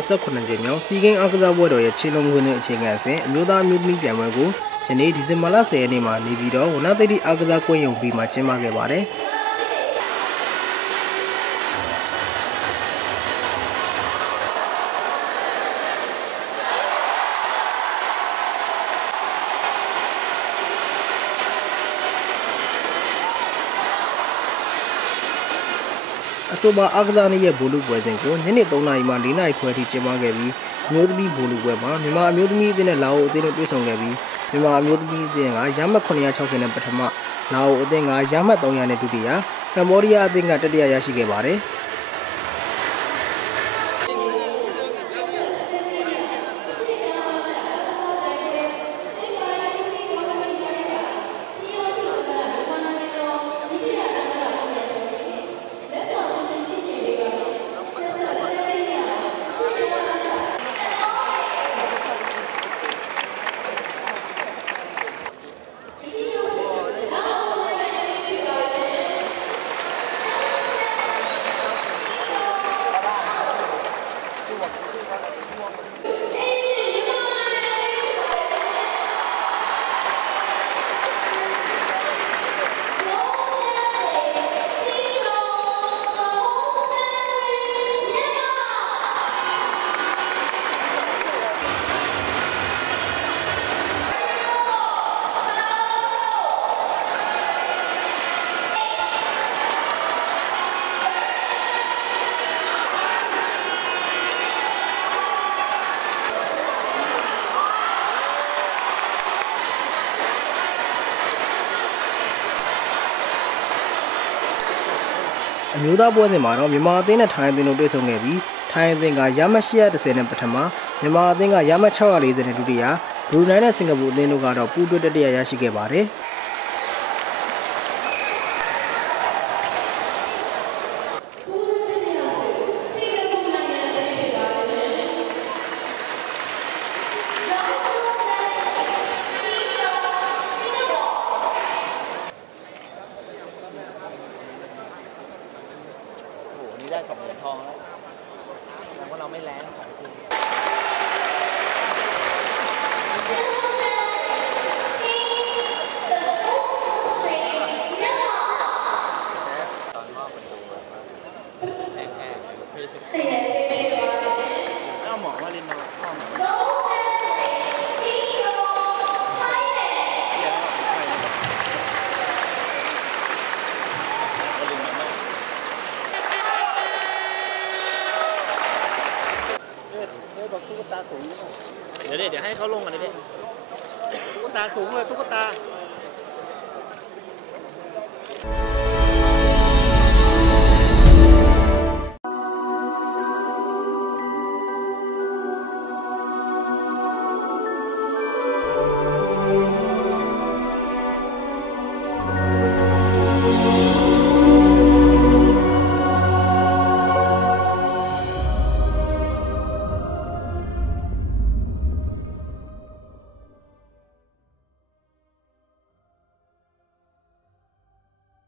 29ကြိမ်မြောက်စီကင်းအားကစားပွဲတော်ရဲ့ခြေလုံးခွင်းနဲ့အခြေခံအစဉ်အမျိုးသားအမျိုးသမီးပြိုင်ပွဲကိုယနေ့ဒီဇင်ဘာလ10ရက်နေ့မှာနေပြည်တော်ဝနသတိအားကစားကွင်းရုံပြီးမှကျင်းပခဲ့ပါတယ်။အဆိုပါအားကစားနေ့ရဲ့ဗိုလ်လုပွဲစဉ်ကိုညနေ3နာရီမှ4နာရီခွဲထိကျင်းပခဲ့ပြီးအမျိုးသမီးဗိုလ်လုပွဲမှာမြန်မာအမျိုးသမီးအသင်းနဲ့လာအိုအသင်းတို့တွေ့ဆုံခဲ့ပြီးမြန်မာအမျိုးသမီးအသင်းကရမှတ်960နဲ့ပထမလာအိုအသင်းကရမှတ်300နဲ့ဒုတိယကမ္ဘောဒီးယားအသင်းကတတိယရရှိခဲ့ပါတယ်။အမျိုးသားပွဲစဉ်မှာတော့မြန်မာအသင်းနဲ့ထိုင်းအသင်းတို့တွေ့ဆုံခဲ့ပြီးထိုင်းအသင်းကရမ810နဲ့ပထမမြန်မာအသင်းကရမ640နဲ့ဒုတိယဘရူနိုင်းနဲ့စင်ကာပူအသင်းတို့ကတော့ပူးတွဲတတိယရရှိခဲ့ပါတယ်။ี้ได้สองเหรียญทองแล้วแสดงว่าเราไม่แรงของจริงตอว่ามนแแ่เดี๋ยวเดี๋ยวให้เขาลงกันดิพี่ตุ๊กตาสูงเลยตุ๊กตา